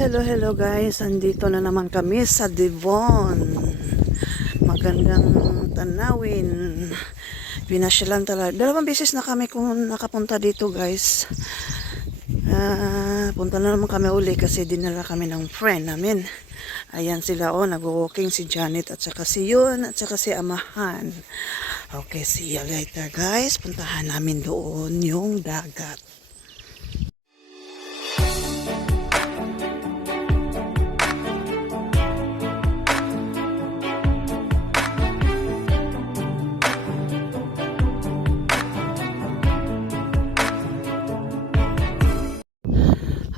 Hello guys, andito na naman kami sa Devon. Magandang tanawin. Pinasyalan talaga. 2 beses na kami kung nakapunta dito guys. Punta na naman kami uli kasi dinala kami ng friend namin. Ayan sila nag-walking si Janet at saka si Yun at saka si Amahan. Okay, see you later guys. Puntahan namin doon yung dagat.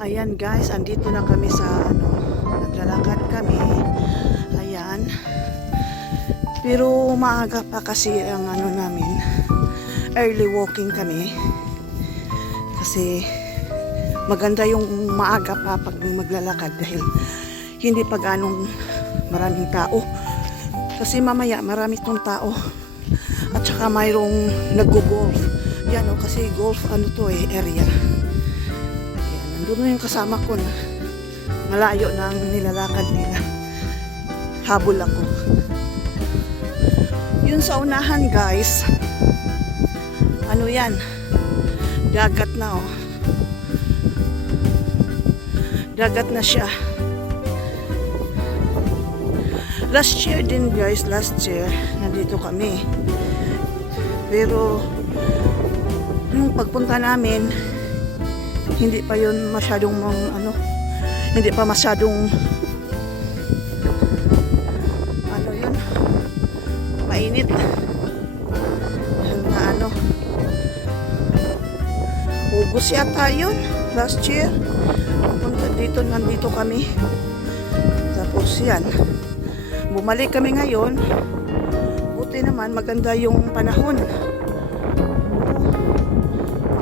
Ayan guys, andito na kami sa naglalakad kami. Ayan. Pero maaga pa kasi ang namin. Early walking kami. Kasi maganda yung maaga pa pag maglalakad dahil hindi pa ganong maraming tao. Kasi mamaya marami tong tao. At saka mayroong nag-golf. Yan kasi golf area. Doon yung kasama ko na malayo na ang nilalakad nila. Habol ako. Yun sa unahan guys. Yan? Dagat na Dagat na siya. Last year din guys, nandito kami. Pero yung pagpunta namin hindi pa yun masyadong hindi pa masyadong yun mainit na August yata yun last year punta nandito kami tapos yan bumalik kami ngayon buti naman maganda yung panahon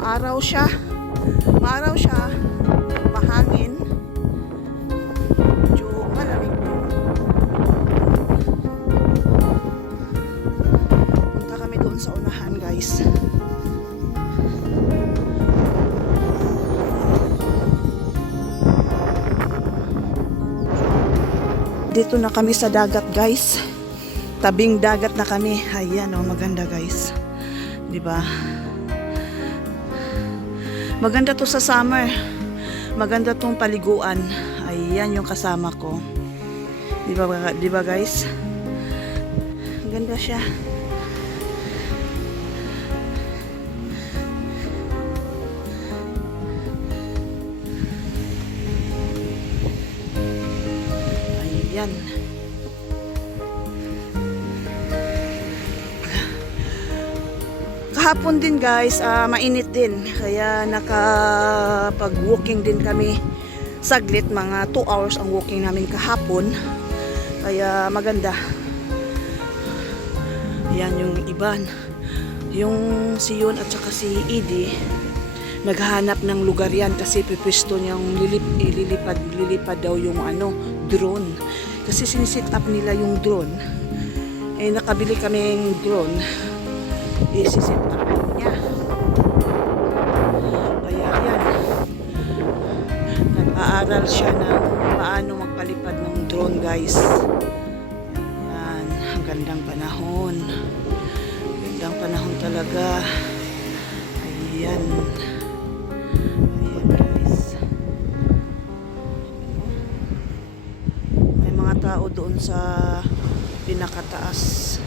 maaraw siya mahangin, medyo malamig din. Punta kami doon sa unahan guys. Dito na kami sa dagat guys. Tabing dagat na kami. Ayan maganda guys. 'Di ba? Maganda to sa summer. Maganda tong paliguan. Ayan yung kasama ko. Di ba guys? Maganda siya. Ayan. Kahapon din guys, mainit din. Kaya nakapag-walking din kami saglit. Mga 2 hours ang walking namin kahapon. Kaya maganda. Yan yung iban. Yung si Yun at saka si Edie, naghahanap ng lugar yan kasi pipwesto niyang lilipad daw yung drone. Kasi sinisit up nila yung drone. Nakabili kaming drone. Isisit up niya. Kaya yan. Nag-aaral siya ng paano magpalipad ng drone guys. Yan. Ang gandang panahon. Gandang panahon talaga. Ayan. Ayan guys. May mga tao doon sa pinakataas.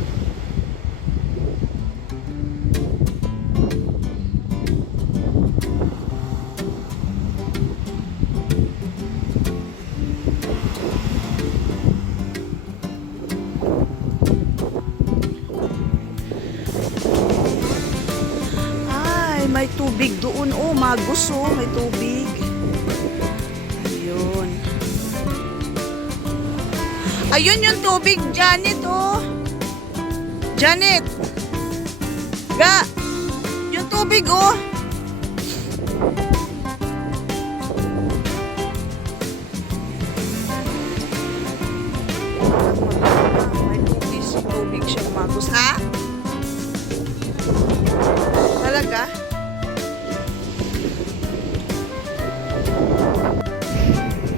May tubig doon. Magus may tubig. Ayun. Ayun yung tubig, Janet Janet. Ga. Yung tubig May tubig siya magus. Ha? Talaga?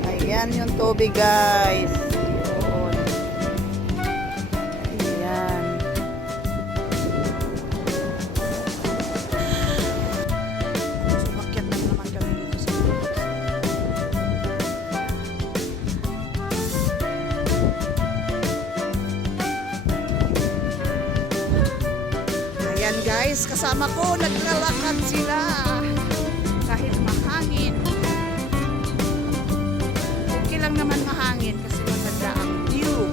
Ayan. Ayan yung tubig guys. Yun. Ayan. Sumakyat na naman kami dito sa Ayan guys, kasama ko, naglalakad sila. Kahit mahangin. Okay lang naman mahangin kasi maganda ang view.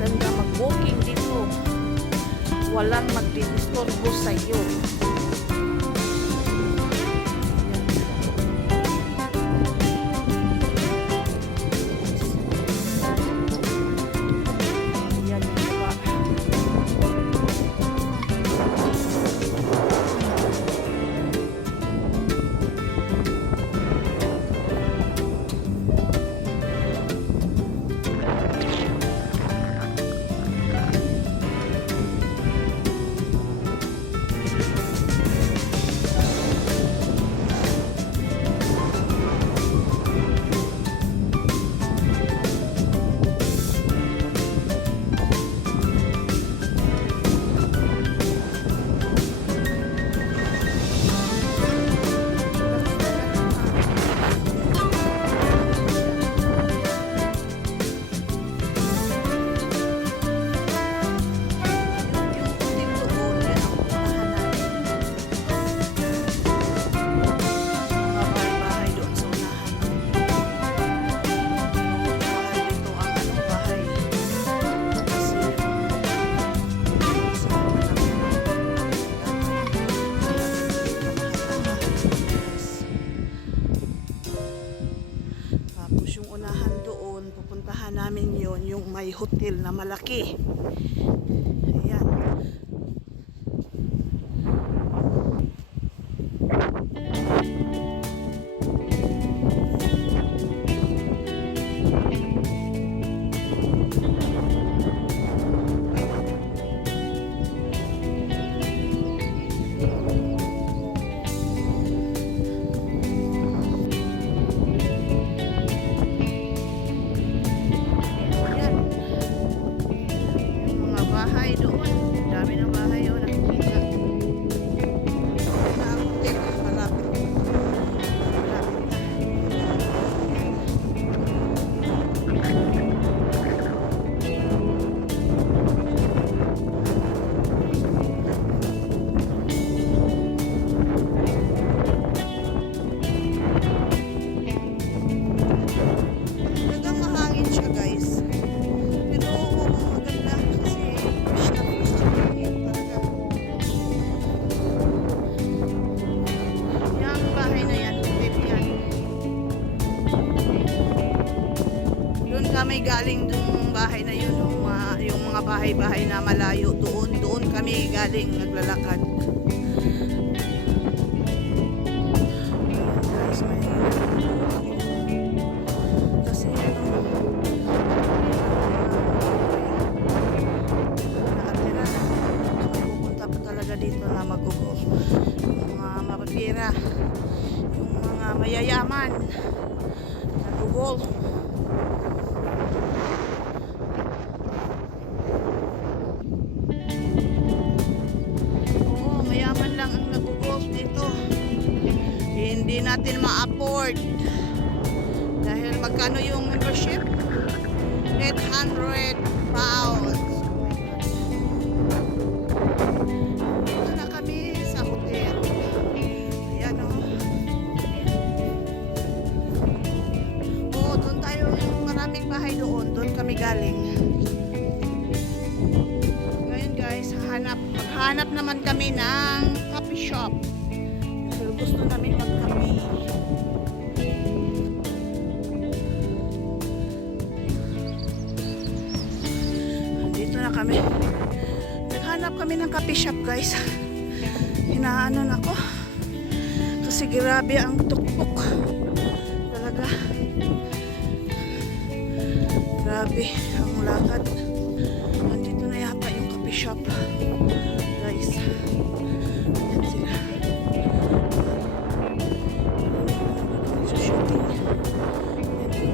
Ganda mag-walking dito. Walang magdidisturbo sa iyo. Ayan yung iba. Tapos yung unahan doon, pupuntahan namin yon yung may hotel na malaki. Ayan. Ayan. Yung mga bahay doon. Dami ng bahay doon nakikita. Ang hotel, malapit. Malapit na. Talagang mahangin siya guys. Pero maganda kasi fresh na hangin talaga. Yung bahay na yan, hotel yan. Doon kami galing yung bahay na yun, yung mga bahay-bahay na malayo doon kami galing naglalakad. Guys, may kasi nakatira na. So, pupunta pa talaga dito na mag-ugol. Yung mga mapapira, yung mga mayayaman, nag-ugol. Oo, mayaman lang ang nag-ugol dito. Hindi natin ma-afford. Dahil magkano yung membership? 800 pounds. Dito na kami sa hotel. Ayan o. Oo, doon tayo. Yung maraming bahay doon. Doon kami galing. Ngayon guys, maghanap naman kami ng coffee shop. Pero gusto namin mag-kape. Dito na kami. Naghanap kami ng coffee shop guys. Hinaanon ako. Kasi grabe ang tuktok. Talaga. Grabe ang lakad. Nandito na yata yung coffee shop. Guys. Ayan sila. Shooting. Ayan.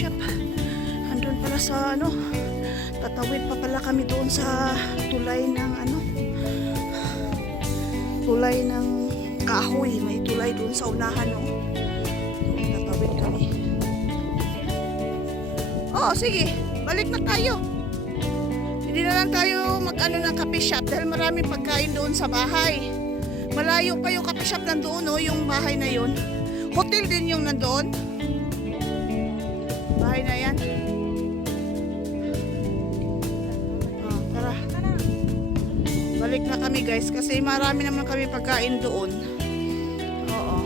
shop. Andun pala sa ano, tatawid pa pala kami doon sa tulay ng ano, tulay ng kahoy. May tulay doon sa unahan, no? Tatawid kami. Oh, sige, balik na tayo. Hindi na lang tayo mag-ano ng coffee shop dahil maraming pagkain doon sa bahay. Malayo pa yung coffee shop nandoon, no? Yung bahay na yun. Hotel din yung nandoon. Bahay na yan. Oh, tara. Balik na kami, guys, kasi marami naman kami pagkain doon. Oo.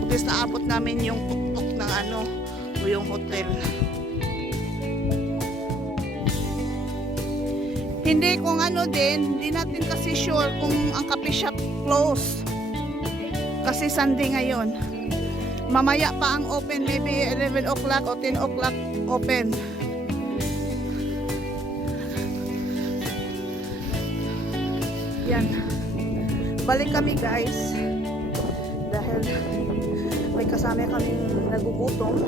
At least naabot namin yung tuktok ng ano, o yung hotel. Hindi kung ano din, hindi natin kasi sure kung ang coffee shop close. Kasi Sunday ngayon. Mamaya pa ang open, maybe 11 o'clock o 10 o'clock open. Yan. Balik kami, guys. Dahil may kasama kaming nagugutom.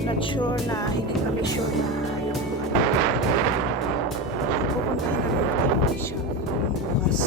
Not sure na, hindi kami sure na yung pupuntahan namin ang coffee shop bukas.